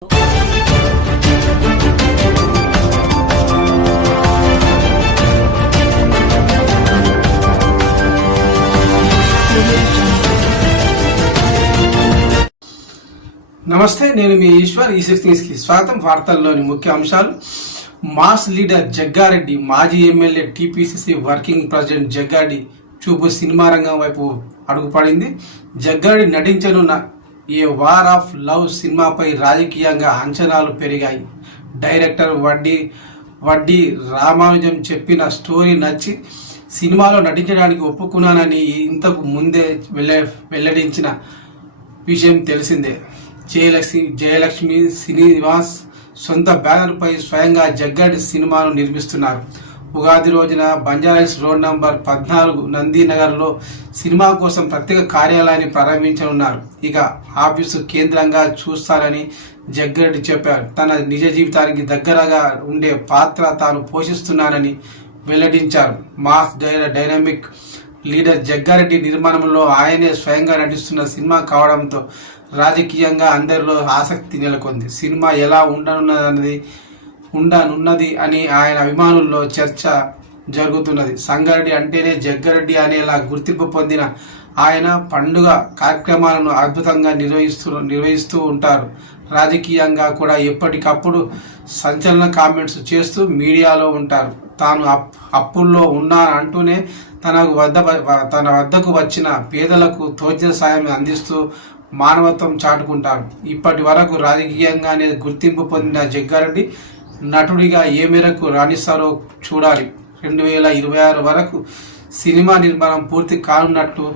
నమస్తే, నేను మీ ఈశ్వర్. ఈ న్యూస్కి స్వాగతం. వార్తల్లోని ముఖ్య అంశాలు. మాస్ లీడర్ జగ్గారెడ్డి, మాజీ MLA, TPCC working president Jaggareddy చూపు సినిమా రంగం వైపు అడుగుపడింది. జగ్గారెడ్డి నటించనున్న ఏ వార్ ఆఫ్ లవ్ సినిమాపై రాజకీయంగా అంచనాలు పెరిగాయి. డైరెక్టర్ వడ్డీ రామానుజం చెప్పిన స్టోరీ నచ్చి సినిమాలో నటించడానికి ఒప్పుకున్నానని ఇంతకు ముందే వెల్లడించిన విషయం తెలిసిందే. జయలక్ష్మి శ్రీనివాస్ సొంత బ్యానర్పై స్వయంగా జగ్గారెడ్డి సినిమాను నిర్మిస్తున్నారు. ఉగాది రోజున బంజారాహిల్స్ రోడ్ నంబర్ 14 నందీనగర్లో సినిమా కోసం ప్రత్యేక కార్యాలయాన్ని ప్రారంభించనున్నారు. ఇక ఆఫీసు కేంద్రంగా చూస్తారని జగ్గారెడ్డి చెప్పారు. తన నిజ జీవితానికి దగ్గరగా ఉండే పాత్ర తాను పోషిస్తున్నానని వెల్లడించారు. మాస్ డైనమిక్ లీడర్ జగ్గారెడ్డి నిర్మాణంలో ఆయనే స్వయంగా నటిస్తున్న సినిమా కావడంతో రాజకీయంగా అందరిలో ఆసక్తి నెలకొంది. సినిమా ఎలా ఉండనున్నది అని ఆయన అభిమానుల్లో చర్చ జరుగుతున్నది. సంగారెడ్డి అంటేనే జగ్గారెడ్డి అనేలా గుర్తింపు పొందిన ఆయన పండుగ కార్యక్రమాలను అద్భుతంగా నిర్వహిస్తూ ఉంటారు. రాజకీయంగా కూడా ఎప్పటికప్పుడు సంచలన కామెంట్స్ చేస్తూ మీడియాలో ఉంటారు. తాను అప్పుల్లో ఉన్నాను అంటూనే తన వద్దకు వచ్చిన పేదలకు తోచిన సాయం అందిస్తూ మానవత్వం చాటుకుంటారు. ఇప్పటి వరకు రాజకీయంగానే గుర్తింపు పొందిన జగ్గారెడ్డి నటుడిగా ఏ మేరకు రాణిస్తారో చూడాలి. 2026 వరకు సినిమా నిర్మాణం పూర్తి కానున్నట్లు